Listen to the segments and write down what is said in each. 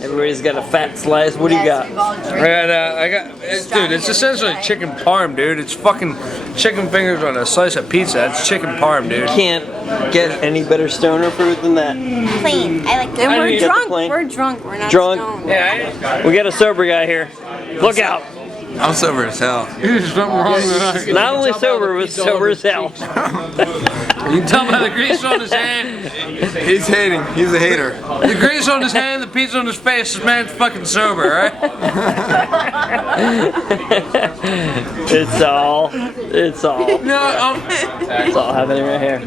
Everybody's got a fat slice. What do you got? I got, dude, it's essentially chicken parm, dude. It's fucking chicken fingers on a slice of pizza. It's chicken parm, dude. Can't get any better stoner food than that. Plain. I like that. I And mean, we're get the drunk. plain. We're drunk. We're not Drunk. stoned. Yeah, We got a sober guy here. Look out. I'm sober as hell. there's something wrong with that. Not only sober, but sober as hell. You can tell by the grease on his hand. He's hating. He's a hater. The grease on his hand, the pizza on his face. This man's fucking sober, right? It's all. No, It's all happening right here.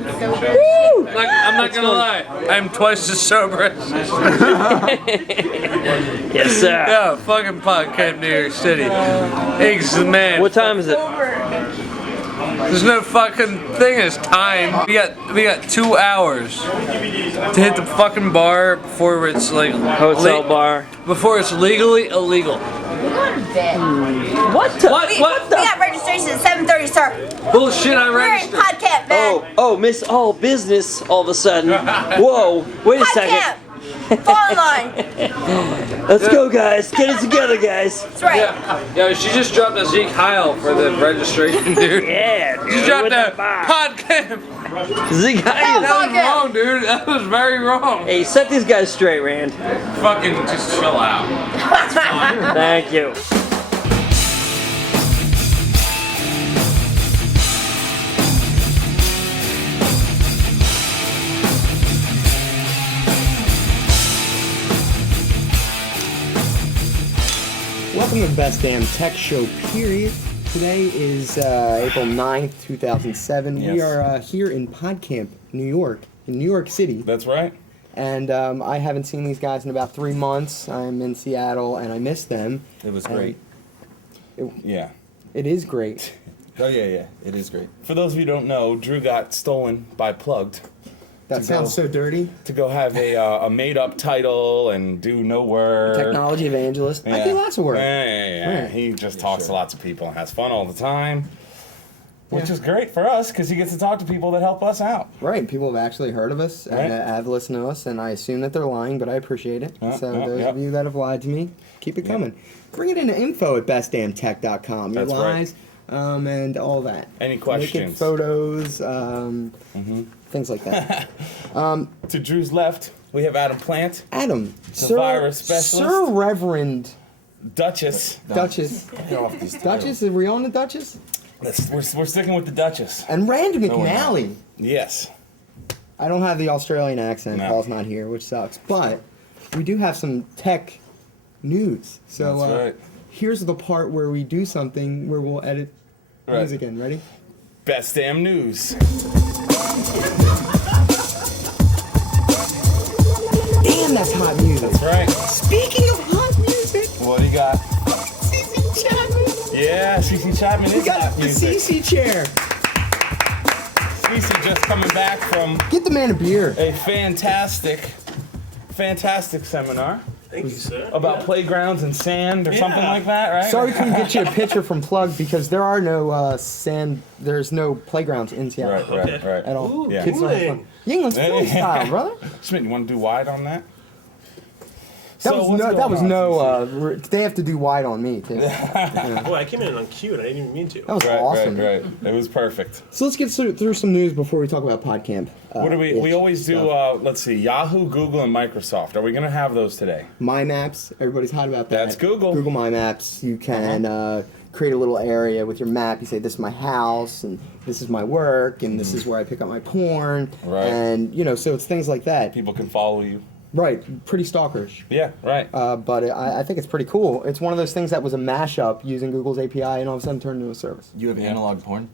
I'm not gonna lie. I'm twice as sober as Yes, sir. yeah, fucking podcast, New York City. Iggs the man. What time is it? There's no fucking thing as time. We got 2 hours to hit the fucking bar before it's like Hotel bar. before it's legally illegal. What? The? What? We What? got registration at 7:30, sir. Bullshit! I We're in registered. podcast, man. Oh, Miss All Business all of a sudden. Whoa, wait a second. Podcast. Fall in line. Let's go, guys. Get it together, guys. That's right. Yeah, she just dropped a Zeke Heil for the registration, dude. Yeah, She dude. dropped with a the bar. podcast. Zeke, That was wrong, dude. That was very wrong. Hey, set these guys straight, Rand. Fucking just chill out. Thank you. Welcome to the Best Damn Tech Show, period. Today is April 9th, 2007. We Yes. are here in PodCamp, New York, in New York City. That's right. And I haven't seen these guys in about 3 months. I'm in Seattle, and I miss them. It was And great. it- Yeah. It is great. Oh yeah. It is great. For those of you who don't know, Drew got stolen by Plugged That To sounds go. so dirty. to go have a made-up title and do no work. Technology evangelist. I Yeah. do lots of work. Yeah. Right. He just talks to lots of people and has fun all the time, which Yeah. is great for us because he gets to talk to people that help us out. Right, people have actually heard of us Right. and have listened to us, and I assume that they're lying, but I appreciate it. Yeah, So yeah, those yeah. of you that have lied to me, keep it coming. Bring it into info at bestdamntech.com. Your That's right. lies and all that. Any Naked questions? photos, things like that. To Drew's left, we have Adam Plant, Adam, The virus specialist. Sir Reverend Duchess. Duchess. Get off these Duchess, are we on the Duchess? We're sticking with the Duchess. And Rand we're McNally. Yes. I don't have the Australian accent. No. Paul's not here, which sucks. But we do have some tech news. So That's right. here's the part where we do something where we'll edit Right. music in. Ready? Best damn news. Damn, that's hot music. That's right. Speaking of hot music, What do you got? CC Chapman. Yeah, CC Chapman We is got hot the music. CC chair. CC just coming back from Get the man a beer. a fantastic seminar Thank you, sir. about playgrounds and sand or something Yeah. like that, right? Sorry we couldn't get you a picture from Plug because there are no there's no playgrounds in Seattle Right, right, Okay. right. at all. Ooh, Yeah. Kids don't have fun. Yinglin's Philly style, brother. Schmidt, you want to do wide on that? That So was what's no. That going was on, no. They have to do wide on me too. Boy, I came in on cue and I didn't even mean to. That was Right, awesome. right. It was perfect. So let's get through some news before we talk about PodCamp. What do we? We always do. Let's see, Yahoo, Google, and Microsoft. Are we going to have those today? My Maps. Everybody's hot about that. That's Google. Google My Maps. You can create a little area with your map. You say, "This is my house, and this is my work, and this is where I pick up my porn." Right. And so it's things like that. People can follow you. Right. Pretty stalkerish. Yeah, right. But I think it's pretty cool. It's one of those things that was a mashup using Google's API, and all of a sudden turned into a service. You have analog porn?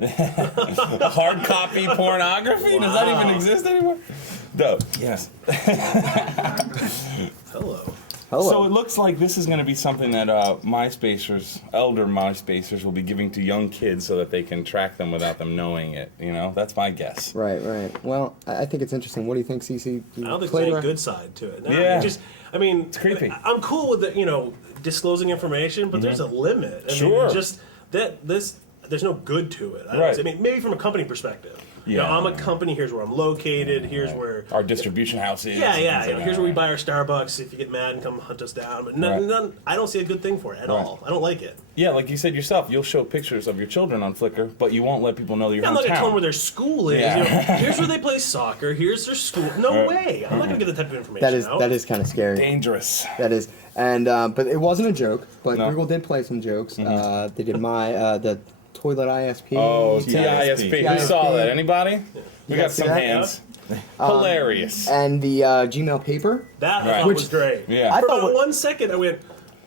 Hard copy pornography? Does that even exist anymore? No. Yes. Hello. Hello. So it looks like this is going to be something that MySpacers, elder MySpacers, will be giving to young kids so that they can track them without them knowing it. That's my guess. Right. Well, I think it's interesting. What do you think, CC? I don't think there's any good side to it. No, Yeah. It's creepy. I'm cool with the, disclosing information, but there's a limit. I Sure. mean, just there's no good to it. Right. I mean, maybe from a company perspective. You know, I'm a company. Here's where I'm located. Here's where Our distribution house is. Yeah, and yeah. things You know, like here's that. where we buy our Starbucks. If you get mad and come hunt us down, but Right. none, I don't see a good thing for it at all. I don't like it. Yeah, like you said yourself, you'll show pictures of your children on Flickr, but you won't let people know that you're I'm not gonna tell them hometown. where their school is. Yeah. You know, here's where they play soccer. Here's their school. No way. I'm not gonna get that type of information. That is kind of scary. Dangerous. That is, and but it wasn't a joke. But No. Google did play some jokes. They did the toilet ISP. Oh, TISP. Who saw that? Anybody? We got guys see some that? hands. Hilarious. And the Gmail paper. That I Right. thought Which- was great. Yeah. I For thought about what- 1 second, I went,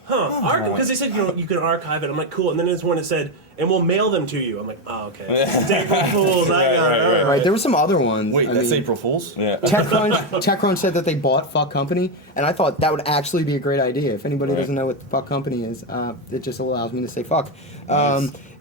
because they said you can archive it. I'm like, cool. And then there's one that said, and we'll mail them to you. I'm like, oh, okay. It's April Fools. I got it. Right. There were some other ones. Wait, I that's mean, April Fool's? Yeah. TechCrunch said that they bought Fuck Company, and I thought that would actually be a great idea. If anybody Right. doesn't know what the Fuck Company is, it just allows me to say fuck.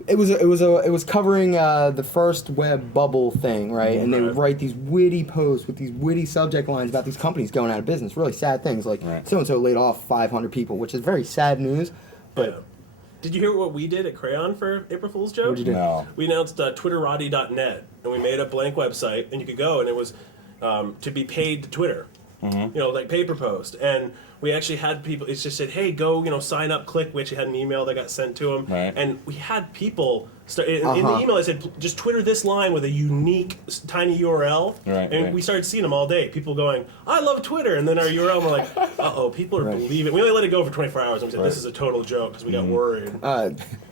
It was covering the first web bubble thing, right? And they would write these witty posts with these witty subject lines about these companies going out of business. Really sad things, like Right. so and so laid off 500 people, which is very sad news. But Yeah. Did you hear what we did at Crayon for April Fool's joke? What'd you do? No. We announced twitterati.net, and we made a blank website, and you could go, and it was to be paid to Twitter. You know, like pay per post. And we actually had people, it just said, hey, go, sign up, click. We actually had an email that got sent to them. Right. And we had people, in the email, I said, just Twitter this line with a unique tiny URL. Right, And right. we started seeing them all day. People going, I love Twitter. And then our URL, and we're like, uh-oh, people are believing. We only let it go for 24 hours. And we said, this is a total joke because we got worried.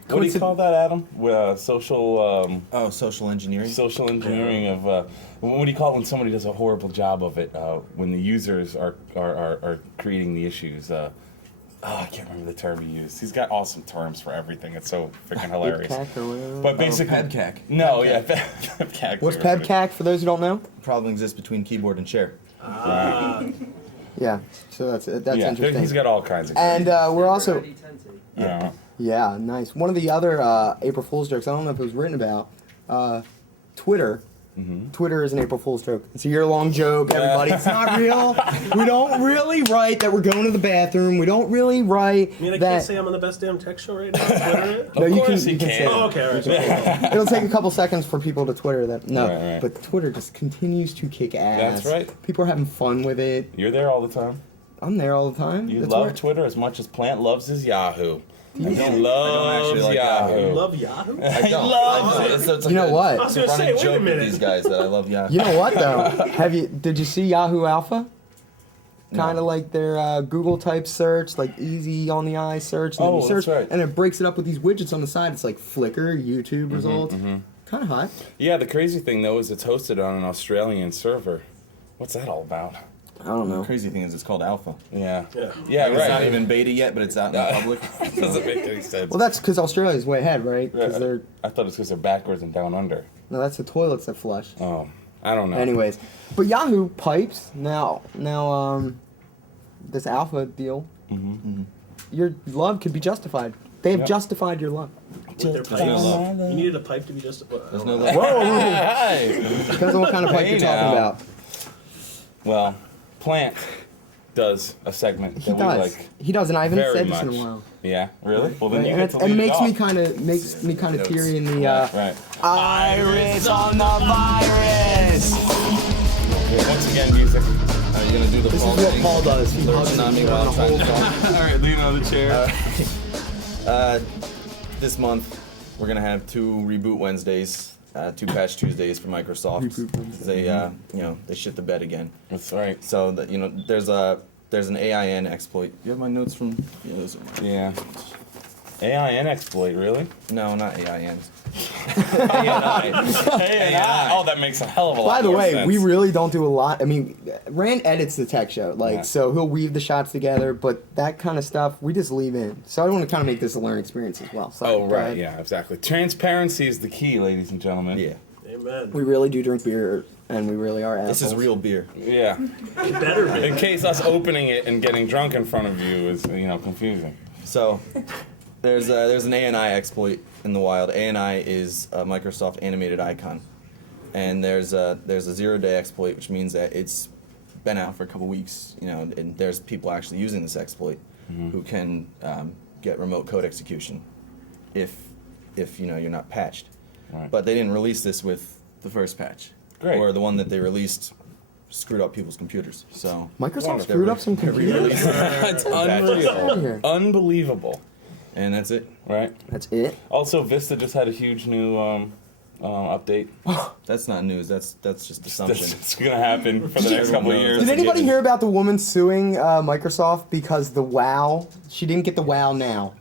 What do you call that, Adam? Social Social engineering. social engineering of what do you call it when somebody does a horrible job of it? When the users are creating the issues. I can't remember the term he used. He's got awesome terms for everything. It's so freaking hilarious. PebCac or whatever. But basically, PebCac. No, yeah, PebCac. What's PebCac for those who don't know? Problem exists between keyboard and chair. Yeah, so that's Yeah, interesting. he's got all kinds of. And we're also Yeah. yeah, nice. One of the other April Fool's jokes, I don't know if it was written about, Twitter. Twitter is an April Fool's joke. It's a year-long joke, everybody. It's not real. We don't really write that we're going to the bathroom. We don't really write I mean, I that. can't say I'm on the best damn tech show right now. Twitter it? No, you course can you say can. that. Oh, okay, all right. It'll take a couple seconds for people to Twitter that. No, Right. but Twitter just continues to kick ass. That's right. People are having fun with it. You're there all the time. I'm there all the time. You That's love where- Twitter as much as Plant loves his Yahoo. He actually loves like Yahoo. You love Yahoo? I don't. loves I it. know. It's You know like what? I was gonna running say, wait a joke with minute. these guys that I love Yahoo. You know what though? Did you see Yahoo Alpha? Kind of like their Google type search, like easy on the eye search. And then Oh, you search, that's right. and it breaks it up with these widgets on the side. It's like Flickr, YouTube results. Kind of hot. Yeah, the crazy thing though is it's hosted on an Australian server. What's that all about? I don't The know. crazy thing is it's called Alpha. Yeah. Yeah. Yeah, It's right. not even beta yet, but it's out in the public. Doesn't make any sense. Well, that's because Australia's way ahead, right? Because they're I thought it's because they're backwards and down under. no, that's the toilets that flush. Oh, I don't know. Anyways, but Yahoo pipes now. This Alpha deal, your love could be justified. They have Yep. justified your love. With their pipes. love. You needed a pipe to be just. There's no love. Whoa! Hey. Depends on what kind of pipe Hey you're talking now. about. Well, Plant does a segment He that does. we like He does, and I haven't very said this much. in a while. Yeah, really? Well, then you And get it, to and lead makes me off. kind of teary in the Right. iris on the virus. Okay, once again, music. Are you gonna do the This is Paul what thing? Paul does. He hugs on me me while on I'm the whole trying to song. All right, lean on the chair. This month, we're gonna have 2 Reboot Wednesdays, 2 Patch Tuesdays for Microsoft. Reboot Wednesdays. They, they shit the bed again. That's right. So that there's an AIN exploit. You have my notes from? Yeah, those are mine. Yeah. AIN exploit, really? No, not AIN. ANI. Oh, that makes a hell of a lot By the more way, sense. we really don't do a lot. I mean, Rand edits the tech show, Yeah. so he'll weave the shots together, but that kind of stuff we just leave in. So I want to kind of make this a learning experience as well. Sorry, Oh, go right, ahead. yeah, exactly. Transparency is the key, ladies and gentlemen. Yeah. Amen. We really do drink beer, and we really are assholes. This is real beer. Yeah. It better be. In case us opening it and getting drunk in front of you is, confusing. So there's an ANI exploit in the wild. ANI is a Microsoft animated icon, and there's a 0-day exploit, which means that it's been out for a couple weeks. And there's people actually using this exploit who can get remote code execution if you're not patched. Right. But they didn't release this with the first patch. Great. Or the one that they released screwed up people's computers. So Microsoft screwed up some computers. That's Get out of unreal. here. Unbelievable. and that's it. Right? That's it. Also, Vista just had a huge new update. That's not news. That's just assumption. That's going to happen for the next couple of years. Did That's a anybody given. hear about the woman suing Microsoft because the WoW? She didn't get the WoW now.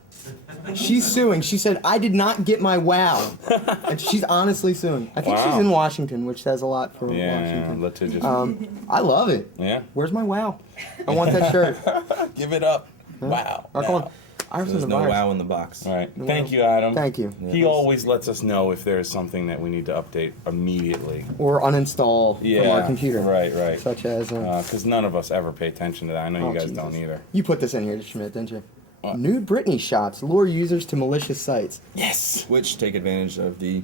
She's suing. She said, "I did not get my WoW," and she's honestly suing. I think she's Wow. in Washington, which says a lot for Yeah, Washington. litigious. I love it. Yeah. Where's my WoW? I want that shirt. Give it up. Wow. Or call it Iris in There's the no virus. wow in the box. All right. Thank you, Adam. Thank you. He always lets us know if there's something that we need to update immediately. Or uninstall from our computer. Right. Such as Because none of us ever pay attention to that. I know Oh, you guys Jesus. don't either. you put this in here, Schmidt, didn't you? What? Nude Britney shots lure users to malicious sites. Yes. Which take advantage of the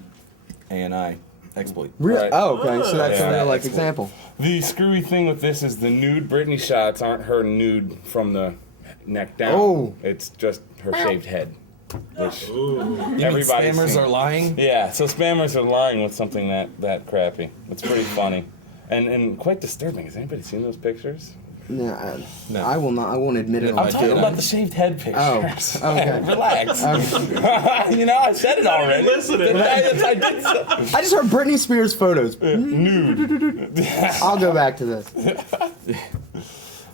ANI exploit. Really? Right. Oh, okay. So that's Yeah. a real life Exploit. example. The screwy thing with this is the nude Britney shots aren't her nude from the neck down. Oh. It's just her shaved head. Which Everybody's everybody's spammers seen. are lying. Yeah, so spammers are lying with something that crappy. It's pretty funny. And quite disturbing. Has anybody seen those pictures? No, No. I will not. I won't admit it. No, on I'm I talking did. about the shaved head pictures. Oh, okay. Relax. You know, I said it already. listening. I did so. I just heard Britney Spears photos. Nude. I'll go back to this.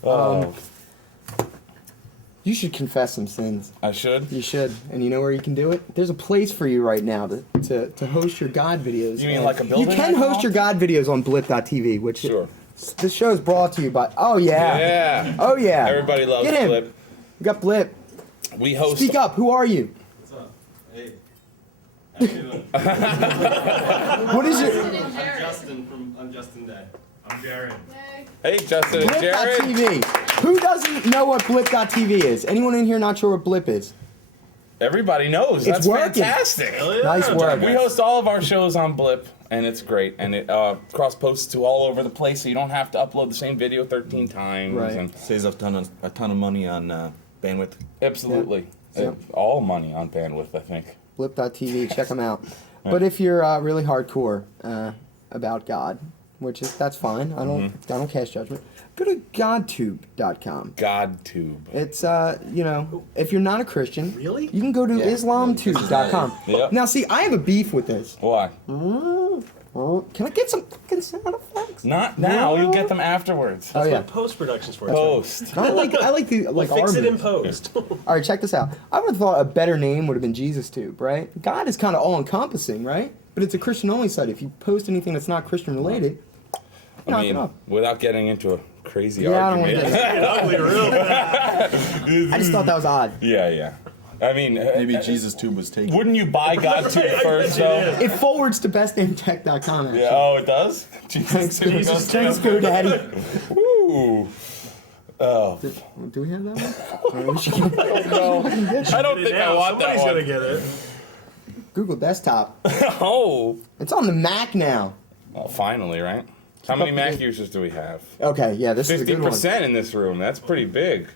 Oh, You should confess some sins. I should. You should. And you know where you can do it? There's a place for you right now to host your God videos. You mean And like a building You can right host now? your God videos on blip.tv, which Sure. this show is brought to you by. Oh, yeah. Yeah. Oh, yeah. Everybody loves Get him. Flip. You got Blip. We host. Speak up. Who are you? What's up? Hey. How you doing? What is your. I'm Justin Day. I'm Jared. Hey, Justin and Jared. Blip.tv. Who doesn't know what blip.tv is? Anyone in here not sure what Blip is? Everybody knows. It's That's working. fantastic. Hell yeah. Nice work. We host all of our shows on Blip, and it's great. And it cross posts to all over the place, so you don't have to upload the same video 13 times. Right. And Saves a ton of money on bandwidth. absolutely. Yep. All money on bandwidth, I think. Blip.tv. Check them out. But if you're really hardcore about God, which is that's fine. I don't cast judgment. Go to godtube.com. GodTube. It's if you're not a Christian, Really? you can go to Yeah. islamtube.com. Yep. Now see, I have a beef with this. Why? Can I get some fucking sound effects? Not now. You'll get them afterwards. Oh yeah. Post production's for it. Post. I like the We'll like fix our it in moves. post. All right, check this out. I would have thought a better name would have been Jesus Tube, right? God is kind of all encompassing, right? But it's a Christian only site. If you post anything that's not Christian related, knock it off. without getting into a crazy Yeah, I don't want argument. to get Ugly, real bad. I just thought that was odd. Yeah. I mean, Maybe Jesus Tube was taken. wouldn't you buy GodTube first, though? It forwards to bestnamedtech.com, actually. Yeah, oh, it does? Thanks, Tube goes thanks, through? GoDaddy. Ooh. Oh. Do we have that one? All right, we should get I don't think I Now, want that somebody's one. gonna get it. Google Desktop. Oh. It's on the Mac now. Well, finally, right? How many Mac users do we have? Okay, yeah, this is a good one. 50% in this room. That's pretty big.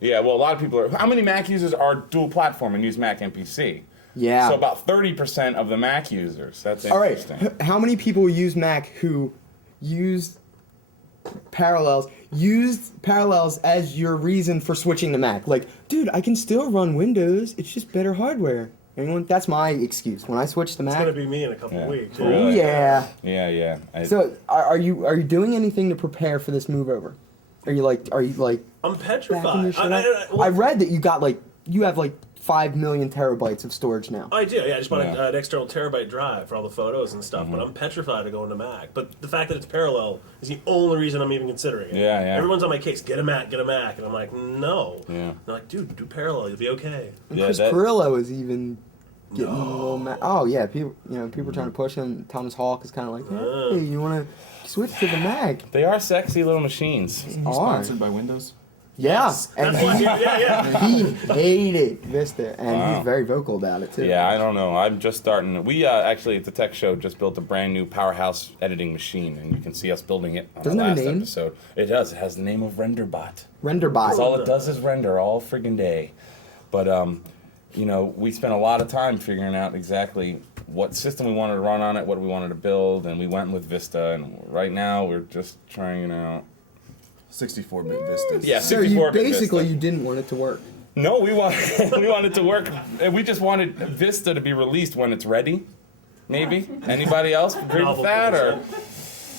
Yeah, well, a lot of people are. How many Mac users are dual platform and use Mac and PC? Yeah. So about 30% of the Mac users. That's All right, interesting. how many people use Mac who used Parallels as your reason for switching to Mac? Like, dude, I can still run Windows. It's just better hardware. Anyone? That's my excuse. When I switch to It's Mac, gonna be me in a couple Yeah. weeks. oh Really? yeah. Yeah. So, are you doing anything to prepare for this move over? Are you like I'm backing your petrified. shit up? I read that you have 5 million terabytes of storage now. I do. Yeah, I just bought Yeah. an external terabyte drive for all the photos and stuff. But I'm petrified of going to Mac. But the fact that it's parallel is the only reason I'm even considering it. Yeah. Everyone's on my case. Get a Mac. Get a Mac. And I'm like, no. Yeah. They're like, dude, do parallel. You'll be okay. And Yeah, Chris that- Carrillo is even getting a little mad. Oh yeah, people are trying to push him. Thomas Hawk is kind of like, hey, you want to switch to the Mac? They are sexy little machines. Are. Sponsored by Windows. Yeah, and That's why. Yeah. he hated Vista, and Wow. he's very vocal about it too. Yeah, I don't know. I'm just starting. We actually at the Tech Show just built a brand new powerhouse editing machine, and you can see us building it on Doesn't the it have last a name? episode. It does. It has the name of RenderBot. RenderBot. That's all it does is render all friggin' day. But we spent a lot of time figuring out exactly what system we wanted to run on it, what we wanted to build, and we went with Vista. And right now we're just trying it out. 64-bit Vistas. Yeah, So you 64-bit basically Vista. you didn't want it to work. No, we want we want it to work. We just wanted Vista to be released when it's ready. Maybe. Anybody else agree with that, or?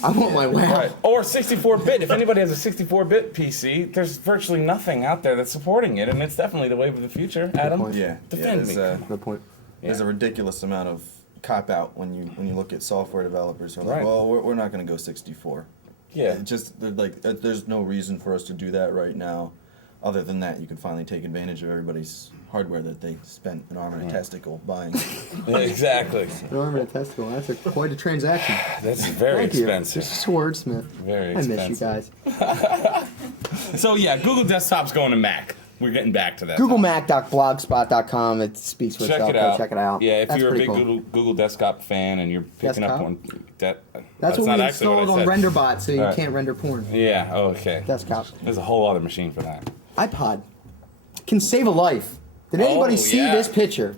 I want my WoW. Right. Or 64-bit. If anybody has a 64-bit PC, there's virtually nothing out there that's supporting it, and it's definitely the wave of the future. Adam, point. Yeah. defend me. Good point. There's a ridiculous amount of cop out when you look at software developers who are like, Right. well, we're not going to go 64. Yeah. It just they're like there's no reason for us to do that right now. Other than that, you can finally take advantage of everybody's hardware that they spent an arm and a testicle buying. Yeah, exactly. An arm and a testicle. That's quite a transaction. That's very Thank you. expensive. This is wordsmith. Very I expensive. miss you guys. So yeah, Google Desktop's going to Mac. We're getting back to that. GoogleMac.blogspot.com. It speaks for Check itself. it Go out. check it out. Yeah, if That's you're a pretty big cool. Google Desktop fan and you're picking up Desktop? one, that's That's what not we actually what I installed on said. RenderBot, so you Alright. can't render porn. Yeah. Okay. Desktop. There's a whole other machine for that. iPod can save a life. Did anybody Oh, see yeah. this picture?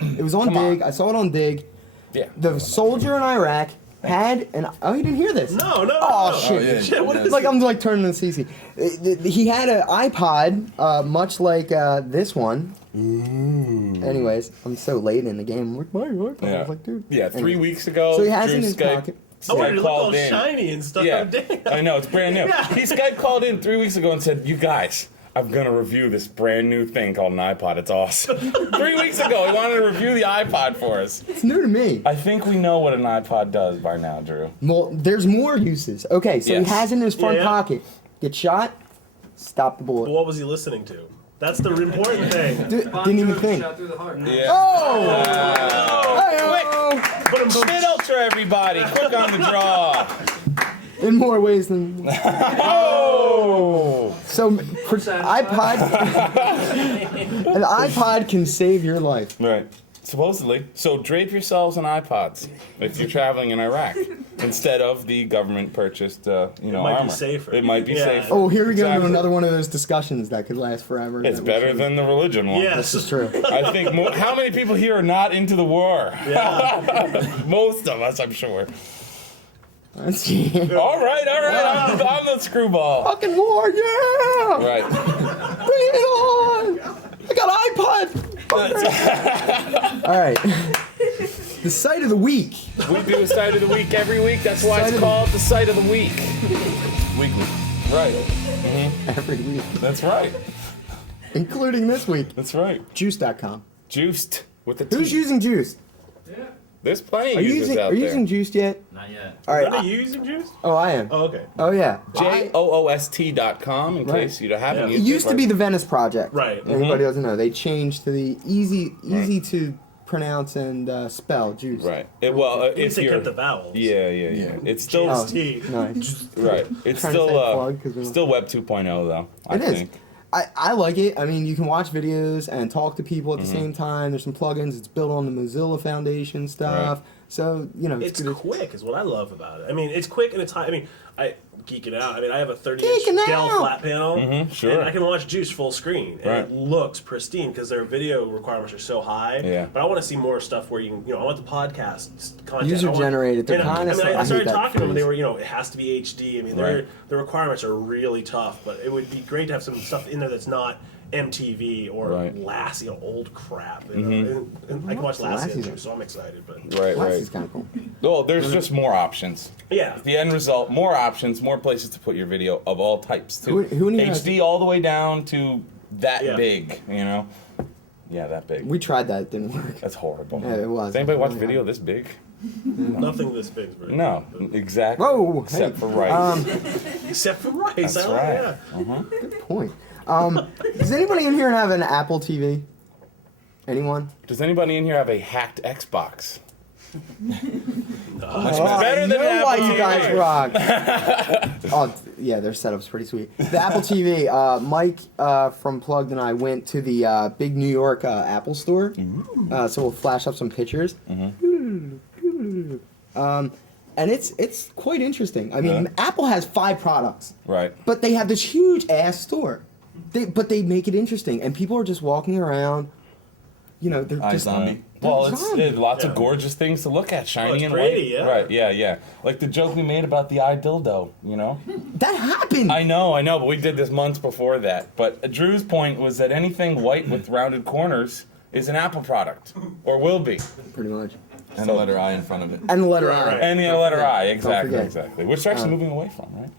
It was on Come on. Dig. I saw it on Dig. Yeah. The soldier in Iraq had an. Oh, you didn't hear this? No, no. Oh, no. shit. yeah. Shit, what is It's like I'm like turning to CC. He had an iPod, much like this one. Anyways, I'm so late in the game. I'm like, my iPod. I Yeah. was like, dude. Yeah. 3 Anyway. weeks ago, So he has it Drew in his Skype. pocket. I wanted Skype to look all called in. shiny and stuff. Yeah, Damn. I know, it's brand new. Yeah. He Skype called in 3 weeks ago and said, "You guys, I'm gonna review this brand new thing called an iPod. It's awesome." 3 weeks ago, he wanted to review the iPod for us. It's new to me. I think we know what an iPod does by now, Drew. Well, there's more uses. Okay, so Yes. he has it in his front Yeah, yeah. pocket. Get shot, stop the But bullet. what was he listening to? That's the important thing. Didn't even think. Shot through the heart. Yeah. Oh! Hey-oh! But I'm Spit Ultra, everybody! Quick on the draw. In more ways than. Oh! So, iPod. An iPod can save your life. Right. Supposedly. So drape yourselves in iPods if you're traveling in Iraq instead of the government purchased, might be armor. safer. It might be Yeah. safer. Oh, here we go Exactly. to another one of those discussions that could last forever. It's that we better should- than the religion one. Yes. This is true. I think how many people here are not into the war? Yeah. Most of us, I'm sure. That's All right. I'm the screwball. fucking war, yeah! Right. Bring it on! I got iPod! All right. The site of the week. We do a site of the week every week. That's why Site it's of the- called the site of the week. Weekly. Right. Every week. That's right. Including this week. That's right. Juice.com. Juiced with the T. Who's using Juice? There's plenty Are of you users using, out are you there. using Juice yet? Not yet. All right. Are you using juice? Oh, I am. Oh, okay. Oh, yeah. JOOST.com in Right. case you haven't It used used to be the Venice Project. Right. Everybody doesn't know. They changed to the easy to pronounce and spell Juice. Right. At if least they you're kept the vowels. yeah. It's still Oh, T. no. right. It's Trying to still say plug 'cause we don't- still Web 2.0 though. I It is. think. I like it. I mean, you can watch videos and talk to people at the Mm-hmm. same time. There's some plugins. It's built on the Mozilla Foundation stuff. Right. So, you know, It's good. quick, is what I love about it. I mean, it's quick and it's high. I mean, I geeking out. I mean, I have a 30-inch Geeking Dell out. flat panel, sure. and I can watch Juice full screen, and Right. it looks pristine because their video requirements are so high. Yeah. But I want to see more stuff where you can, I want the podcast content. User I want- generated. They're and kinda I mean, I I hate started that talking to them, and they phrase. were, it has to be HD. I mean, Right. the requirements are really tough, but it would be great to have some stuff in there that's not MTV or Right. Lassie, old crap. You know? And I can watch Lassie Lassie's too, so I'm excited. But Right. Well, Right. That's kind of cool. Well, there's just more options. yeah, The end result, more options, more places to put your video of all types too. Who in here has- HD all the way down to that Yeah. big, Yeah, that big. We tried that. It didn't work. That's horrible. Yeah, it was. Does anybody watch Really video hard. this big? nothing this big. Really. No, exactly. Whoa, Except hey, for rice. Except for rice. That's I right. Yeah. Good point. Does anybody in here have an Apple TV? Anyone? Does anybody in here have a hacked Xbox? Oh, better I than know an why Apple you TV. guys rock. Oh, yeah, their setup's pretty sweet. The Apple TV. Mike from Plugged and I went to the big New York Apple store. So we'll flash up some pictures. And it's quite interesting. I mean, Apple has 5 products, Right. but they have this huge ass store. But they make it interesting, and people are just walking around. You know, they're just iZombie. Well, it's lots of gorgeous things to look at, shiny it's and pretty, white. yeah. Right, yeah. Like the joke we made about the eye dildo, you know? That happened. I know, but we did this months before that. But Drew's point was that anything white with rounded corners is an Apple product, or will be. Pretty much. And the letter I in front of it. And the letter I. Right. And the letter I, exactly, forget. exactly. Which they're actually moving away from, right?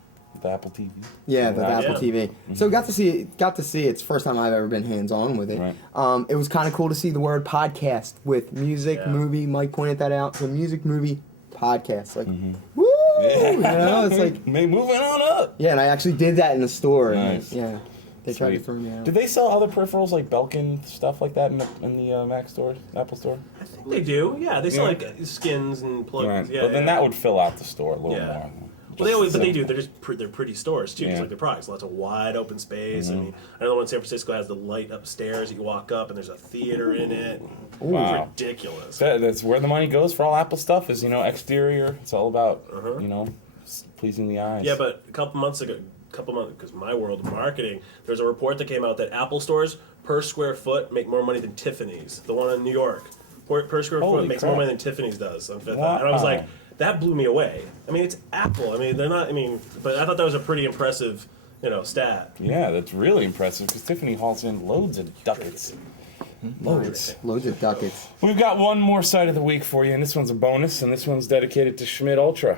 The Apple TV. Yeah, the Right. Apple TV. So got to see it. It's the first time I've ever been hands on with it. Right. It was kind of cool to see the word podcast with music, movie. Mike pointed that out. So music, movie, podcast. Like, woo! Yeah. You know, it's like, Moving on up. yeah. And I actually did that in the store. Nice. And, yeah, they tried to Sweet. throw me out. Did they sell other peripherals like Belkin stuff like that in the Mac store, Apple store? They do, yeah. They sell Yeah. like skins and plugs. Right. Yeah, But then yeah. that would fill out the store a little Yeah. more. Well, they always, but they Just do. They're just they're pretty stores too, Yeah. just like their products. Lots of wide open space. I mean, I know the one in San Francisco has the light upstairs. You walk up and there's a theater in it. Wow. It's ridiculous. That's where the money goes for all Apple stuff is, exterior. It's all about, pleasing the eyes. Yeah, but a couple months, because my world of marketing, there's a report that came out that Apple stores per square foot make more money than Tiffany's. The one in New York, per square Holy foot makes crap. more money than Tiffany's does on Fifth Wow. Ave. And I was like, that blew me away. I mean, it's Apple. I mean, they're not. I mean, but I thought that was a pretty impressive, stat. Yeah, that's really impressive because Tiffany hauls in loads of ducats. Loads. Loads of ducats. We've got one more site of the week for you, and this one's a bonus, and this one's dedicated to Schmidt Ultra.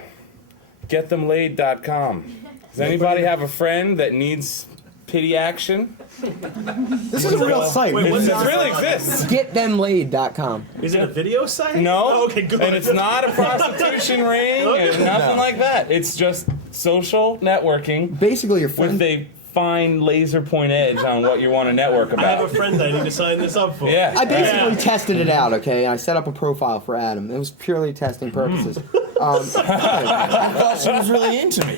GetThemLaid.com. Does anybody have a friend that needs pity action? This is a real site. Wait, what's It that? really exists. GetThemLaid.com. Is it a video site? No. Oh, okay, good. And it's not a prostitution ring and nothing like that. It's just social networking Basically, your friend. with a fine laser point edge on what you want to network I have a about. friend that I need to sign this up for. Yeah. I basically tested it out, okay? I set up a profile for Adam. It was purely testing purposes. I thought she was really into me.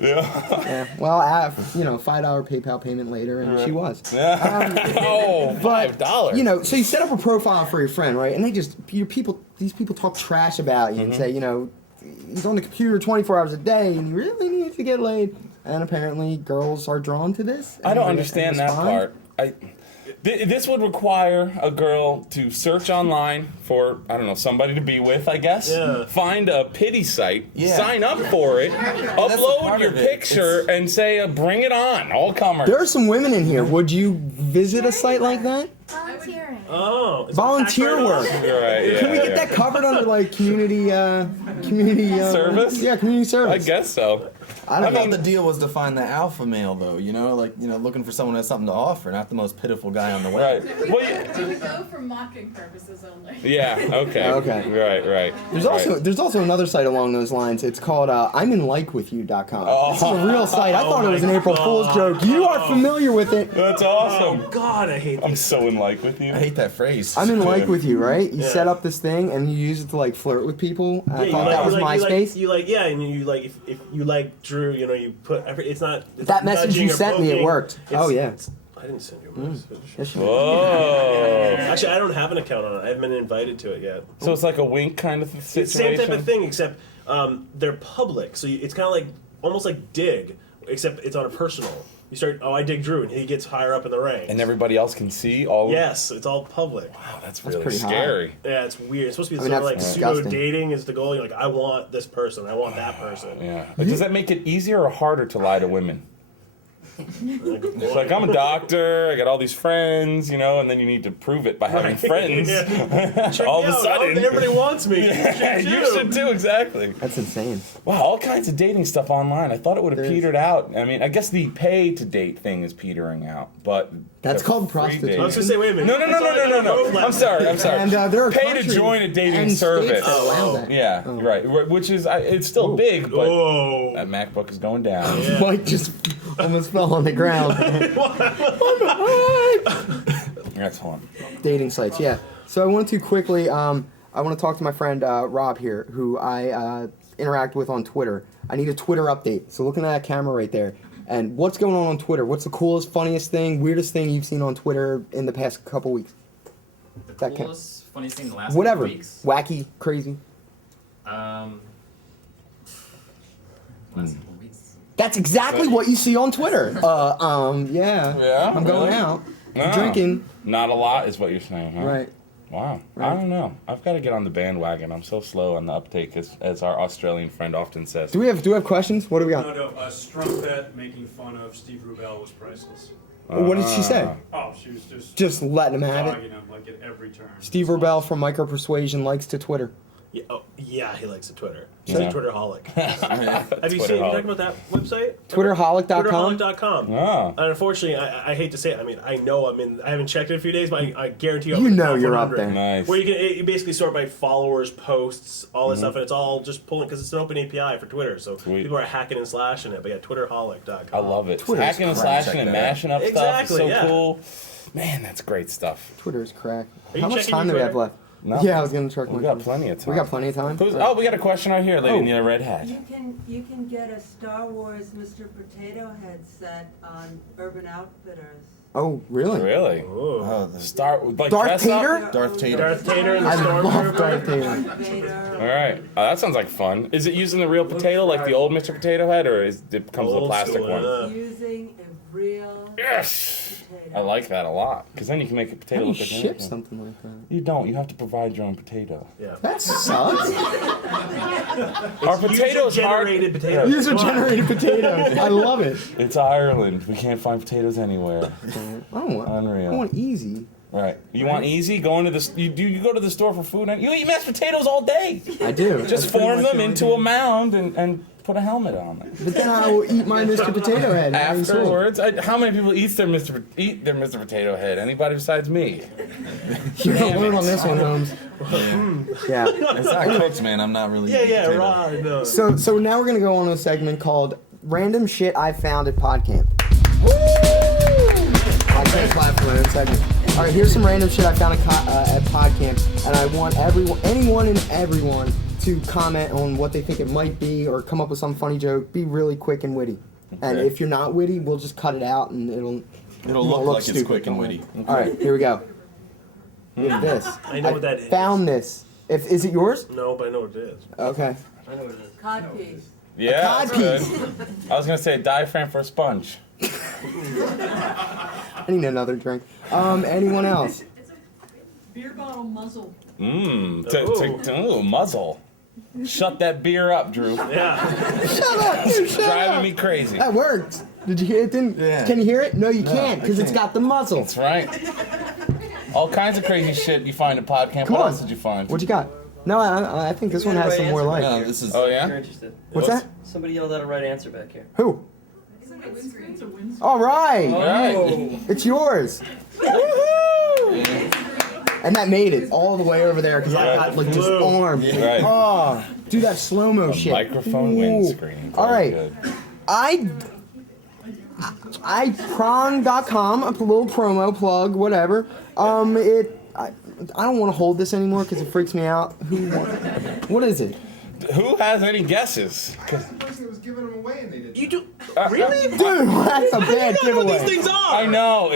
Yeah, well, $5 PayPal payment later, and she was. Oh, But $5. so you set up a profile for your friend, right? And they just these people talk trash about you and say, he's on the computer 24 hours a day and he really needs to get laid. And apparently, girls are drawn to this. I don't and understand that respond. part. This would require a girl to search online for, somebody to be with, I guess. Yeah. Find a pity site, Yeah. sign up for it, upload part your of it. picture, and say, bring it on, all comers. There are some women in here. Would you visit a site like that? Volunteering. Oh. it's Volunteer a work. background? Right, yeah, Can we get yeah. that covered under like community Service? Yeah, community service. I guess so. I I don't thought know. the deal was to find the alpha male, though. Looking for someone who has something to offer, not the most pitiful guy on the web. Right. We, Well, we go for mocking purposes only. yeah, okay. Okay. Right. There's also another site along those lines. It's called I'mInLikeWithYou.com. Oh. This is a real site. I thought it was an April Fool's joke. You are familiar with it. That's awesome. Oh, God, I hate I'm this. so in like with you. I hate that phrase. I'm in like with you, right? You Yeah. set up this thing and you use it to like flirt with people. I Yeah, thought that was MySpace. If you like Drew, you put it's not. It's That message nudging you or sent me, it poking. worked. Oh, yeah. I didn't send you a message. Yes, you- Whoa. Actually, I don't have an account on it. I haven't been invited to it yet. So it's like a wink kind of situation? It's the same type of thing, except they're public. So it's kind of like almost like Dig, except it's on a personal. You start, I dig Drew, and he gets higher up in the ranks. And everybody else can see all Yes, it's all public. Wow, that's really pretty hot. scary. Yeah, it's weird. It's supposed to be I mean, sort of like that's pseudo disgusting. dating is the goal. You're like, I want this person. I want that person. Yeah. Does that make it easier or harder to lie to women? It's like, I'm a doctor, I got all these friends, and then you need to prove it by having friends. Check All me of a out. sudden. Everybody wants me. You should too, exactly. That's insane. Wow, all kinds of dating stuff online. I thought it would have There is. petered out. I mean, I guess the pay to date thing is petering out, but That's the called free prostitution. dating- I was gonna say, wait a minute. No. I'm sorry. And there are Pay to countries join a dating and service. states that allow that. Yeah, right. Which is, it's still big, but Oh. that MacBook is going down. Mike just almost fell on the ground. That's fun. Dating sites, yeah. So I wanted to quickly, I want to talk to my friend Rob here, who I interact with on Twitter. I need a Twitter update. So looking at that camera right there. And what's going on Twitter? What's the coolest, funniest thing, weirdest thing you've seen on Twitter in the past couple weeks? The coolest, funniest thing in the last Whatever. couple weeks. Wacky, crazy. Last couple weeks. That's exactly what you see on Twitter. Yeah. Yeah, I'm going really? out. I'm Ah. drinking. Not a lot is what you're saying, huh? Right. Wow. I don't know. I've got to get on the bandwagon. I'm so slow on the uptake, as our Australian friend often says. Do we have questions? What do we got? No, Strumpet making fun of Steve Rubel was priceless. What did she say? Oh, she was Just letting him have it. dogging him like at every turn. Steve Rubel from Micro Persuasion likes to Twitter. Yeah, yeah, he likes the Twitter. He's Yeah. a Twitterholic. Have you talking about that website? Twitterholic.com? Twitterholic.com. Oh. And unfortunately, I hate to say it. I mean, I know I haven't checked it in a few days, but I guarantee You know you're up there. Nice. Where you basically sort by followers, posts, all this stuff, and it's all just pulling because it's an open API for Twitter. So Sweet. people are hacking and slashing it. But yeah, Twitterholic.com. I love it. Twitter's Hacking and crack. slashing and Check that out. mashing up Exactly, stuff is so yeah. cool. Man, that's great stuff. Twitter's crack. you How much checking time your do we have Twitter? left? No. Yeah, I was gonna check We my got Twitter. plenty of time. We got plenty of time. Oh, we got a question right here, lady Oh. in the red hat. You can get a Star Wars Mr. Potato Head set on Urban Outfitters. Oh, really? Really? Ooh. Oh, the Start like Darth dress up? Tater? Darth Tater. Darth Tater and the I love Stormtrooper. Darth Tater. Vader. All right. Oh, that sounds like fun. Is it using the real potato, like the old Mr. Potato Head, or it comes with a Old plastic school, one? yeah. Using a real Yes. potato. I like that a lot, because then you can make a How potato do you look like ship anything. something like that? You don't. You have to provide your own potato. Yeah. That sucks. Our potatoes User-generated potatoes. User-generated potatoes. I love it. It's Ireland. We can't find potatoes anywhere. I don't want. Unreal. I want easy. Right. You want easy? Go into the you go to the store for food and you eat mashed potatoes all day. I do. Just That's pretty form much them the only into thing. a mound and put a helmet on it. But then I will eat my Mr. Potato Head. Afterwards, how many people eat their Mr. Potato Head? Anybody besides me? You're alone on this one, Holmes. Yeah. It's not cooked, man. I'm not really. Yeah, eating potato. raw. No. So now we're gonna go on to a segment called "Random Shit I Found at PodCamp." PodCamp platform in segment. All right, here's some random shit I found at PodCamp, and I want anyone and everyone to comment on what they think it might be, or come up with some funny joke. Be really quick and witty. And Okay. if you're not witty, we'll just cut it out, and it'll Look like it's stupid. quick and witty. All right, here we go. Here's this. I know what that is. Found this. Is it yours? No, but I know what it is. Okay. Codpiece. Yeah, cod that's good. piece. I was gonna say diaphragm for a sponge. I need another drink. Anyone else? It's a beer bottle muzzle. Ooh, muzzle. Shut that beer up, Drew. Yeah. Shut up, dude, shut Driving up. me crazy. That worked. Did you hear it? Didn't? Yeah. Can you hear it? No, you No, can't, I because it's can't. got the muzzle. That's right. All kinds of crazy shit you find at PodCamp. Come What on. else did you find? What you got? No, I think this one has some more life. No, this is. Oh If yeah. you're interested. What's that? Somebody yelled out a right answer back here. Who? It's a windscreen. It's a windscreen. All right. All right. It's yours. And that made it all the way over there because I got like disarmed. Right. Oh, do that slow mo shit. Microphone Ooh. windscreen. All Very right. good. iProng.com, a little promo plug, whatever. I don't want to hold this anymore because it freaks me out. What is it? Who has any guesses? The person that was giving them away and they didn't. You do Really? Dude, that's a bad I don't know what giveaway. these things are. I know.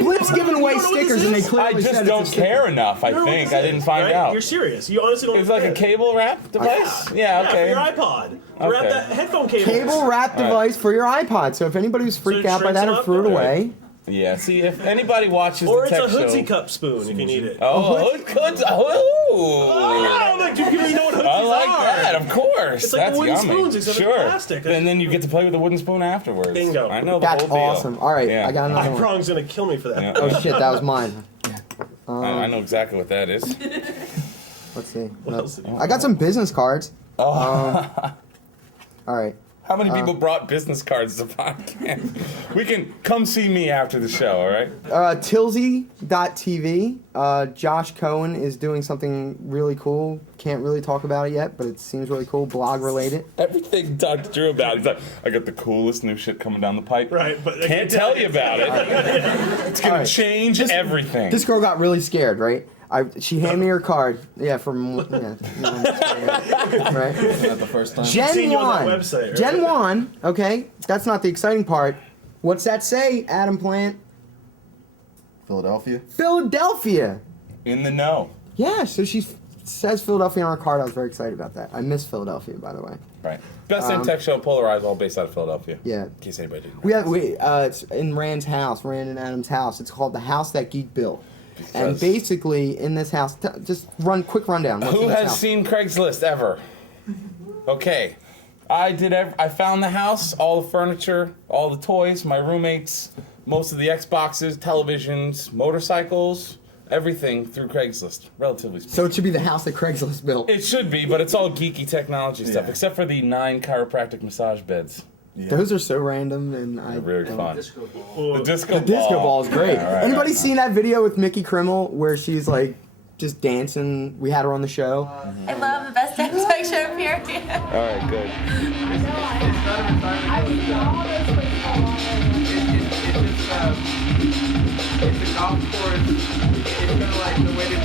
Blip's giving away You don't know what stickers this and they is? I clearly just said don't it's a sticker. care enough. I You don't know what think this I didn't is, find right? out. You're serious. You honestly don't. It's like a cable wrap device. Yeah. For Okay. your iPod. To wrap Okay. that headphone cable. Cable wrap Right. device for your iPod. So if anybody was freaked it out by shrinks that them or up? threw it Right. away, Yeah. See, if anybody watches Or the it's a tech Hoodsie show. cup spoon if you need it. Oh, it could. Oh, Oh. like, do you even know what Hootsies I like are? that, of course. It's like That's the wooden yummy. spoons, except it's sure. plastic. And then you get to play with the wooden spoon afterwards. Bingo. I know the that's whole deal. awesome. All right, Yeah. I got another one. iProng's gonna kill me for that. Yeah. Oh shit, that was mine. I know exactly what that is. Let's see. What else did you- I got some business cards. Oh. All right. How many people brought business cards to podcast? We can come see me after the show, all right? Tilsy.tv. Josh Cohen is doing something really cool. Can't really talk about it yet, but it seems really cool. Blog related. Everything Doug Drew about. He's like, I got the coolest new shit coming down the pipe. Right, but I Can't tell you about it. It's gonna All right. change everything. This girl got really scared, right? She handed me her card. Yeah, from right. Not the first time. Gen seen you on 1. that website, right? Gen 1, okay? That's not the exciting part. What's that say, Adam Plant? Philadelphia. Philadelphia. In the know. Yeah, so she says Philadelphia on her card. I was very excited about that. I miss Philadelphia, by the way. Right. Best in tech show, Polarized, all based out of Philadelphia. Yeah. In case anybody didn't know. It's in Rand's house, Rand and Adam's house. It's called The House That Geek Built. And Because- basically, in this house, just quick rundown. What's Who in this has house? seen Craigslist ever? Okay, I found the house, all the furniture, all the toys, my roommates, most of the Xboxes, televisions, motorcycles, everything through Craigslist, relatively speaking. So it should be the house that Craigslist built. It should be, but it's all geeky technology stuff, Yeah. except for the 9 chiropractic massage beds. Yeah. Those are so random, and I They're very don't- fun. Well, The disco The disco ball is great. Yeah, right, Anybody right. seen that video with Mickey Krimmel where she's like just dancing? We had her on the show. I love the best damn sex show period. All right, good. It's a golf course. It's kind of like the way to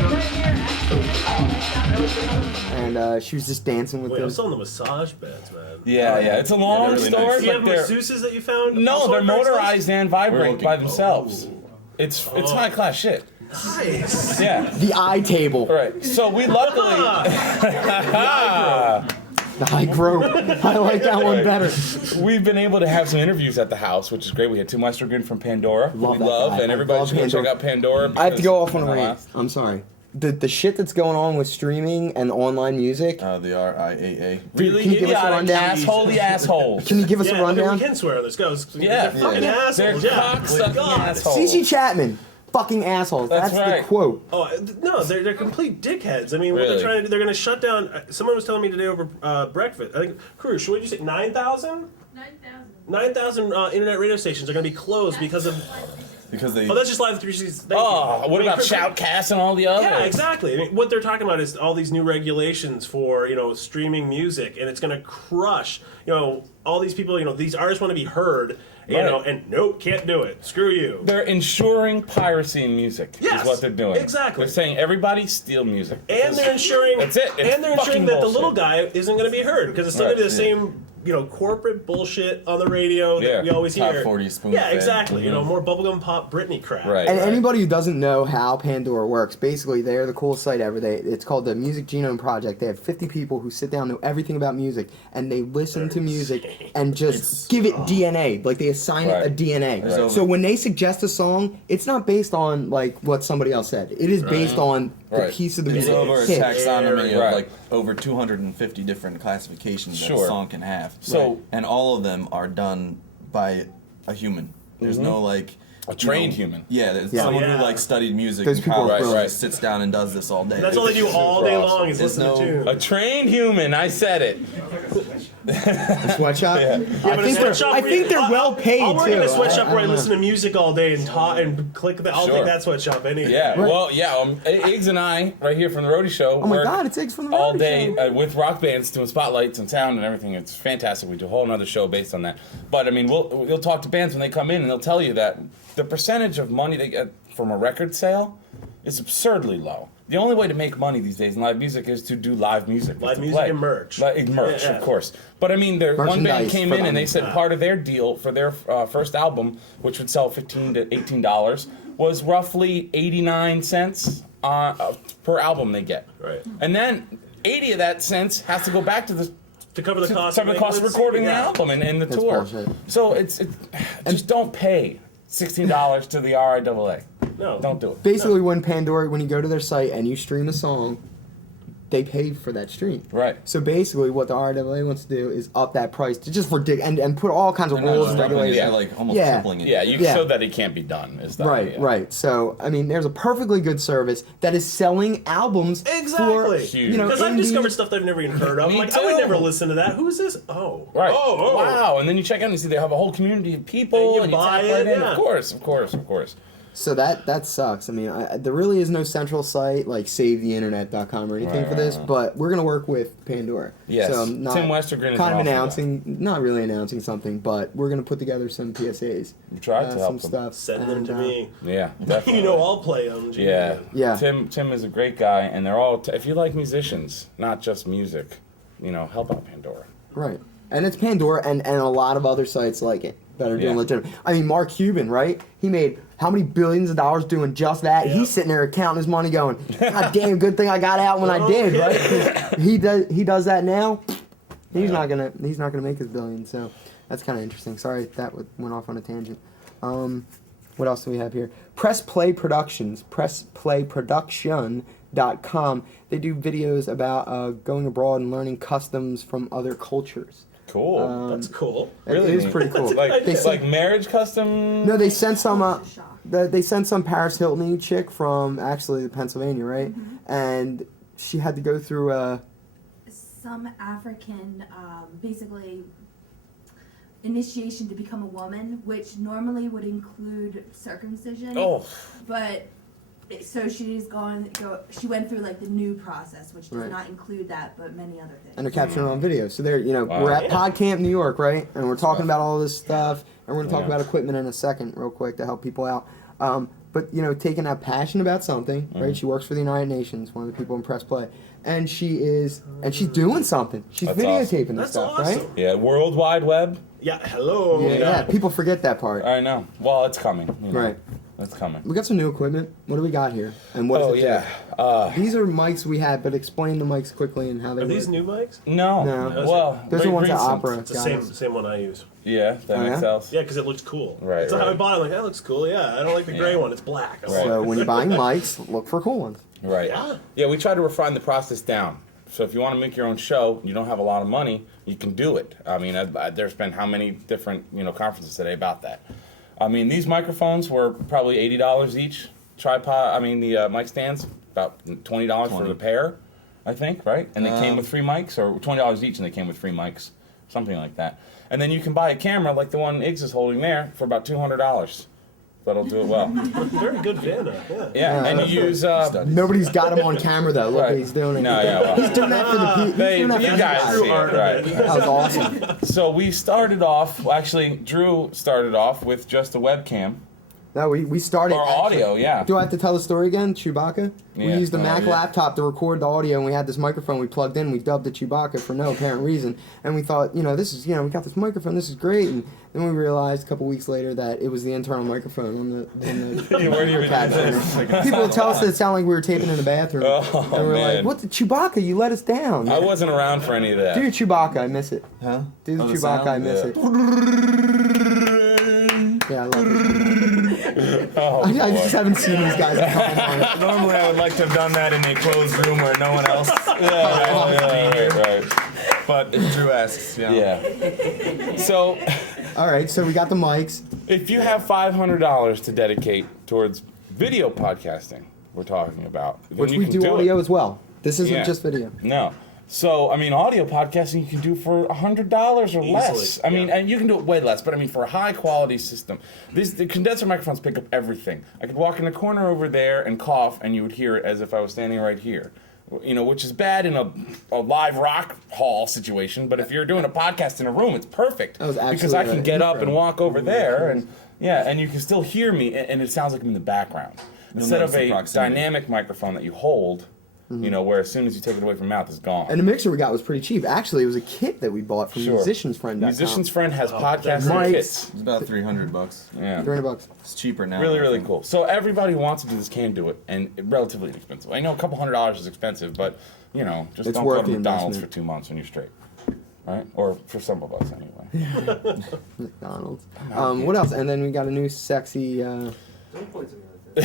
And she was just dancing with Wait, I'm this. still on the massage beds, man. Yeah, yeah, it's a long really story. nice. Do you have but they're- masseuses that you found? No, also they're on Craigslist? motorized and vibrate looking- by themselves. It's high class shit. Nice. Yeah. The eye table. All right. So we luckily. The high growth. I like that one better. We've been able to have some interviews at the house, which is great. We had Tim Westergren from Pandora, who Love we that love, guy. and I everybody love should go check Pandora. out Pandora. I have to go off on a because- rant. I'm sorry. The shit that's going on with streaming and online music. The RIAA. Really, Can you give us a rundown? Assholey assholes. Can you give us Yeah, a I mean, rundown? we can swear on this. Goes. Yeah. They're fucking Yeah. assholes. They're Yeah. cock-sucking God. assholes. CC Chapman. Fucking assholes. That's That's right. the quote. Oh no, they're complete dickheads. I mean, what Really? they're trying to do, they're going to shut down. Someone was telling me today over breakfast. I think, Krush, what did you say? 9,000? 9,000 internet radio stations are going to be closed because of. Because they. Oh, that's just Live 360. Oh, what about Chris- Shoutcast and all the others? Yeah, exactly. I mean, what they're talking about is all these new regulations for streaming music, and it's going to crush all these people. These artists want to be heard. Right. And nope, can't do it. Screw you. They're ensuring piracy in music. Yes, is what they're doing. exactly. They're saying everybody steal music. And they're ensuring. That's it. It's And they're fucking ensuring that the bullshit. little guy isn't going to be heard because it's still Right, going to be the yeah. same, corporate bullshit on the radio that Yeah. we always Top hear. 40 spoon Yeah, fed. exactly. More bubblegum pop Britney crap. Right. And anybody who doesn't know how Pandora works, basically they're the coolest site ever. It's called the Music Genome Project. They have 50 people who sit down, know everything about music, and they listen to music and just give it DNA. Like they assign it a Right. DNA. Right. So when they suggest a song, it's not based on like what somebody else said. It is based on the Right. piece of the There's music. over a hit. taxonomy of Right. like over 250 different classifications that Sure. a song can have. So- and all of them are done by a human. There's no like A trained human. Yeah, there's Yeah. someone Yeah. who like studied music Those in people are college brilliant. just sits down and does this all day. That's all they do all day Awesome. long is There's listen to no- tunes. A trained human. I said it. Sweatshop. Yeah, I but think a they're. sweatshop I where think you- they're well paid I'll work too. in a sweatshop where I don't know. listen to music all day and talk and click that. I'll Sure. take that sweatshop anyway. Yeah. Right. Well, yeah. Iggs and I, right here from the Roadie Show, Oh my work God! It's Eggs from the all Roadie day Show. with rock bands doing spotlights and sound and everything. It's fantastic. We do a whole another show based on that. But I mean, we'll talk to bands when they come in, and they'll tell you that the percentage of money they get from a record sale is absurdly low. The only way to make money these days in live music is to do live music. Live to music play. and merch. Merch, Yeah. of course. But I mean, one band Merchandise came for in and they them. said part of their deal for their first album, which would sell $15 to $18, was roughly 89 cents per album they get. Right. And then 80 of that cents has to go back to the To cover the cost. cover the cost of recording the Yeah. album and the That's tour. bullshit. So just don't pay $16 to the RIAA. No. Don't do it. Basically, when you go to their site and you stream a song, they pay for that stream. Right. So basically, what the RWA wants to do is up that price to just and put all kinds of They're not rules and doubling it, regulations. they're like almost Yeah. tripling it. Yeah, you Yeah. show that it can't be done. Is that Right, yeah. right. So I mean, there's a perfectly good service that is selling albums Exactly. for Huge. Because I've indie- discovered stuff that I've never even heard of. Me Like, I would too. never listen to that. Who is this? Oh. Right. Oh. Wow. And then you check out and you see they have a whole community of people. And you buy tap right it, in. yeah. Of course, of course, of course. So that sucks. I mean, there really is no central site like SaveTheInternet.com or anything for this, but we're gonna work with Pandora. Yes. So I'm not Tim Westergren is kind of an awesome announcing, not really announcing something, but we're gonna put together some PSAs. We tried to some help them. stuff. Send them and, to me. Yeah, definitely. I'll play them. Yeah. Yeah. Tim is a great guy, and they're all. If you like musicians, not just music, help out Pandora. Right. And it's Pandora and a lot of other sites like it that are doing Yeah. legitimate. I mean, Mark Cuban, right? He made how many billions of dollars doing just that? Yeah. He's sitting there counting his money going, God damn, good thing I got out when I Oh, did, yeah. right? 'Cause he does that now. He's not gonna make his billion. So that's kind of interesting. Sorry that went off on a tangent. What else do we have here? Press Play Productions. PressPlayProduction.com. They do videos about going abroad and learning customs from other cultures. Cool. That's cool. Really It is pretty cool. like marriage custom. No, they sent some. They sent some Paris Hilton chick from actually Pennsylvania, right? And she had to go through Some African, basically, initiation to become a woman, which normally would include circumcision. Oh. But so she went through like the new process, which does Right. not include that, but many other things. and they're capturing it on video. So they're, Wow. we're at PodCamp New York, right? And we're talking about all this stuff, and we're gonna talk Yeah. about equipment in a second, real quick, to help people out. But taking that passion about something, right? She works for the United Nations, one of the people in Press Play, and she's doing something. She's That's videotaping That's this stuff, awesome. right? Yeah, World Wide Web. Yeah, hello. Yeah, people forget that part. I know. Well, it's coming. Right. It's coming. We got some new equipment. What do we got here? And what does it do? These are mics we had, but explain the mics quickly and how they Are work. these new mics? No. No. Well, Those are ones that recent. Opera It's the got same us. same one I use. Yeah, that Oh, makes yeah? sense. Yeah, because it looks cool. Right, So I right. bought it. I'm like, that looks cool. Yeah, I don't like the gray one. It's black. I Right. So when you're buying mics, look for cool ones. Right. Yeah, we try to refine the process down. So if you want to make your own show, you don't have a lot of money, you can do it. I mean, there's been how many different conferences today about that. I mean, these microphones were probably $80 each. Tripod. I mean, the mic stands about $20 for the pair, I think, right? And they came with free mics, or $20 each, and they came with free mics, something like that. And then you can buy a camera like the one Iggs is holding there for about $200. That'll do it well. Very good Vanna. Yeah. Yeah, and you use. Nobody's got him on camera though. Look, Right. he's doing it. No, yeah, well. He's doing that for the people. They, you guys see it, right? That was awesome. So we started off. Well, actually, Drew started off with just a webcam No, we started. or audio. Yeah. Do I have to tell the story again? Chewbacca? We Yeah. used a Oh, Mac yeah. laptop to record the audio, and we had this microphone we plugged in. We dubbed it Chewbacca for no apparent reason. And we thought, this is, we got this microphone, this is great. And then we realized a couple weeks later that it was the internal microphone on the Where do you even capture. this? People would tell us that it sounded like we were taping in the bathroom. Oh, and we're man. like, what the Chewbacca? You let us down. I wasn't around for any of that. Do your Chewbacca, I miss it. Huh? Do the Oh, the Chewbacca, sound? I miss Yeah. it. Yeah, I love it. Oh, I boy. just haven't seen these guys in time. Normally, I would like to have done that in a closed room where no one else. right. But Drew asks. Yeah. So, All right, so we got the mics. if you have $500 to dedicate towards video podcasting, we're talking about, then Which you we can do do audio it. as well. This isn't Yeah. just video. No. So, I mean, audio podcasting you can do for $100 or less. Easily, I mean, yeah. and you can do it way less, but I mean, for a high quality system, the condenser microphones pick up everything. I could walk in the corner over there and cough, and you would hear it as if I was standing right here. Which is bad in a live rock hall situation, but if you're doing a podcast in a room, it's perfect. That was Because I actually can an get up intro. and walk over there, and and you can still hear me, and it sounds like I'm in the background. Instead of notice the a proximity. dynamic microphone that you hold, where as soon as you take it away from your mouth, it's gone. And the mixer we got was pretty cheap. Actually, it was a kit that we bought from Sure. musiciansfriend.com. Musician's Friend has podcasting Mics. kits. It's about $300. Yeah. $300. It's cheaper now. Really, I really think. cool. So everybody who wants to do this can do it, and relatively inexpensive. I know a couple $100 is expensive, but just It's don't worth go to the McDonald's investment. for 2 months and you're straight, right? Or for some of us anyway. McDonald's. What else? And then we got a new sexy. We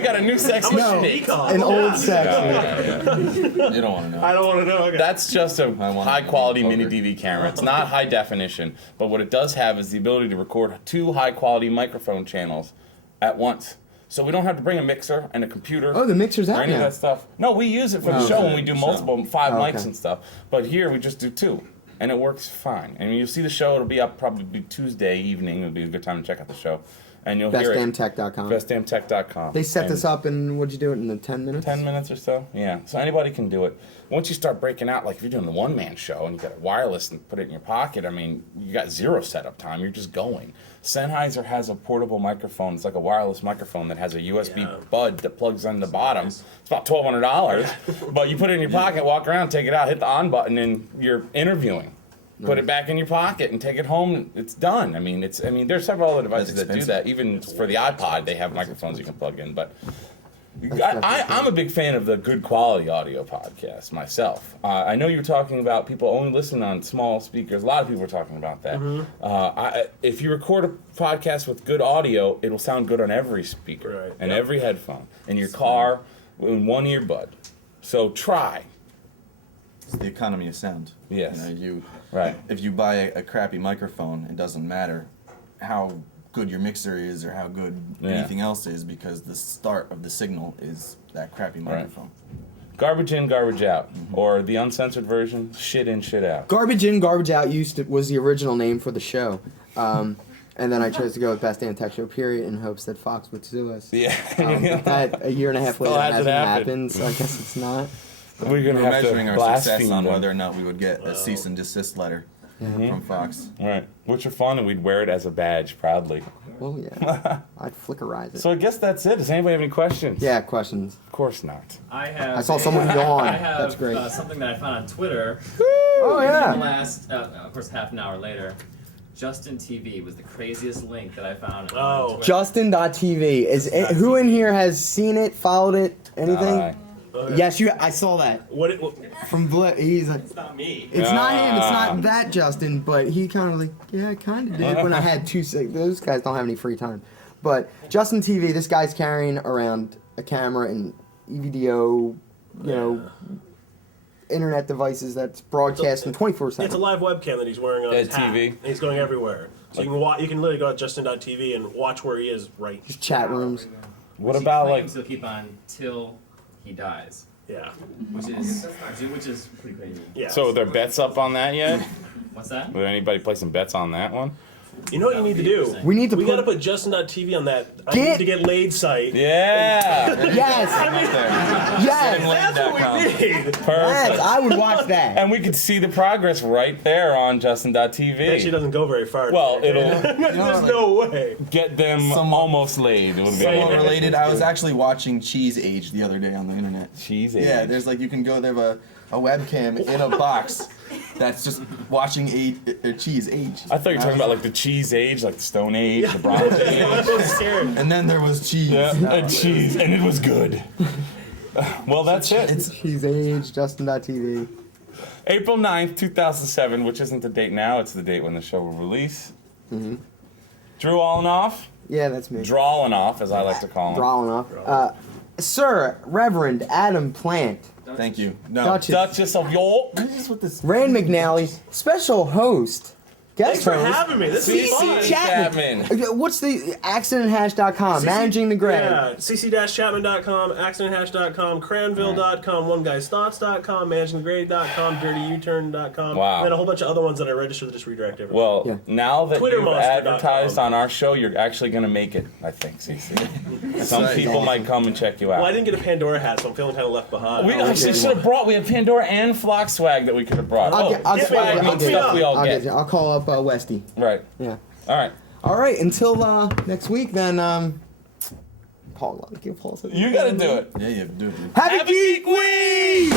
got a new sexy No, shit. an old sexy. You don't want to know. I don't want to know. Okay. That's just a want high quality poker. mini DV camera. It's not high definition, but what it does have is the ability to record 2 high quality microphone channels at once. So we don't have to bring a mixer and a computer. Oh, the mixer's or out any of now. that stuff. No, we use it for the Oh, show okay. when we do multiple 5 Oh, mics okay. and stuff. But here we just do 2, and it works fine. And you'll see the show. It'll be up probably Tuesday evening. It'll be a good time to check out the show, and you'll hear it. BestDamnTech.com. BestDamnTech.com. They set And this up in, what'd you do it in the 10 minutes? 10 minutes or so, yeah. So anybody can do it. Once you start breaking out, like if you're doing the one-man show and you got a wireless and put it in your pocket, I mean, you got 0 setup time. You're just going. Sennheiser has a portable microphone. It's like a wireless microphone that has a USB bud that plugs on the bottom. It's about $1,200, but you put it in your pocket, walk around, take it out, hit the on button, and you're interviewing. Put it back in your pocket and take it home. It's done. I mean, there's several other devices that do expensive. that. Even for the iPod, they have microphones you can plug in, but. I'm a big fan of the good quality audio podcast myself. I know you're talking about people only listen on small speakers. A lot of people are talking about that. If you record a podcast with good audio, it will sound good on every speaker and every headphone, in your car, in one earbud. So try. It's the economy of sound. Yes. Right. If you buy a crappy microphone, it doesn't matter how good your mixer is or how good anything else is, because the start of the signal is that crappy microphone. Garbage in, garbage out, or the uncensored version, shit in, shit out. Garbage in, garbage out was the original name for the show. And then I chose to go with Best Damn Tech Show, period, in hopes that Fox would sue us. Yeah. That a year and a half later hasn't happened. happened, so I guess it's not. We're going to have measuring to our blaspheme success on them. whether or not we would get a cease and desist letter from Fox. Right. Which are fun, and we'd wear it as a badge proudly. Well, yeah. I'd flickerize it. So I guess that's it. Does anybody have any questions? Yeah, questions. Of course not. I saw someone yawn. I have That's great. Something that I found on Twitter. Oh, yeah. In the last, of course, half an hour later. Justin TV was the craziest link that I found on Twitter. Justin.tv. Who in here has seen it, followed it, anything? Yes, I saw that. From he's like, It's not me. It's not him. It's not that Justin. But he kind of I kind of did when I had those guys don't have any free time. But Justin TV, this guy's carrying around a camera and EVDO, internet devices that's broadcasting 24/7. It's a live webcam that he's wearing on his hat. TV. And he's going everywhere. So you can literally go to Justin.tv and watch where he is Just chat rooms. What about He'll keep on till he dies. Yeah. Which is pretty crazy. Yeah. So are there bets up on that yet? What's that? Would anybody play some bets on that one? You know what you need to do? We gotta put Justin.tv on that I need to get laid site. Yeah. Yes. That's what we need. Perfect. Yes, I would watch that. And we could see the progress right there on Justin.tv. It actually doesn't go very far. Well, it'll There's no way. get them almost laid. It would be Somewhat related, I was actually watching Cheese Age the other day on the internet. Cheese Age? Yeah, there's you can go, they have a webcam in a box that's just watching Cheese Age. I thought you were talking about the Cheese Age, like the Stone Age, the Bronze Age. And then there was cheese. Yeah, and cheese, and it was good. Well, that's it. It's Cheese Age, Justin.tv. April 9th, 2007, which isn't the date now, it's the date when the show will release. Mm-hmm. Drew Allenoff? Yeah, that's me. Drawlenoff, as I like to call him. Drawing off. Sir, Reverend Adam Plant. Thank you. No. Duchess of York. Rand McNally, special host. Guest Thanks for host. having me. This is fun. Chapman. What's the accidenthash.com? Managing the Greg. Yeah, cc-chapman.com, accidenthash.com, cranville.com, oneguysthoughts.com, managingthegrade.com, dirtyuturn.com, Wow. and then a whole bunch of other ones that I registered that just redirect everything. Well, now that you've Twittermonster.com. advertised on our show, you're actually going to make it, I think, CC. Some people might come and check you out. Well, I didn't get a Pandora hat, so I'm feeling kind of left behind. We actually should have brought. We have Pandora and Flock swag that we could have brought. Swag means stuff we all get. I'll call up Westy. Right. Yeah. All right. All right. Until next week, then. Paul, give Paul something. You gotta do it. Yeah, you have to do it. Dude. Have a geek week.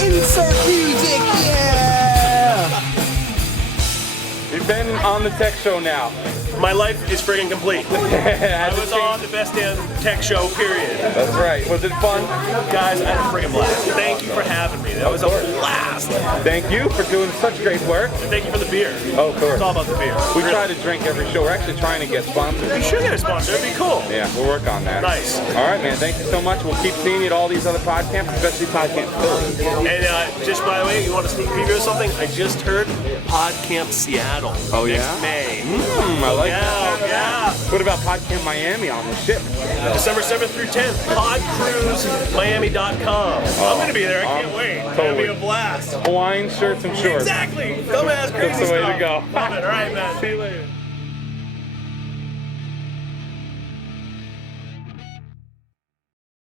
Insert music. Yeah. You've been on the tech show now. My life is friggin' complete. I was on the Best Damn Tech Show, period. That's right. Was it fun? Guys, I had a friggin' blast. Thank you for having me. That was a blast. Thank you for doing such great work. And thank you for the beer. Oh, of course. It's all about the beer. We try to drink every show. We're actually trying to get sponsors. You should get a sponsor. It'd be cool. Yeah, we'll work on that. Nice. All right, man. Thank you so much. We'll keep seeing you at all these other podcasts, especially Podcamp Philly. And just by the way, you want a sneak preview of something? I just heard PodCamp Seattle. Oh, yeah? Next May. I like that. Yeah. What about Podcamp Miami on the ship? December 7th through 10th. PodCruiseMiami.com. I'm going to be there. I can't wait. Totally. It'll be a blast. Hawaiian shirts and shorts. Exactly. Dumbass crazy That's the way stuff. to go. Love it. All right, man. See you later.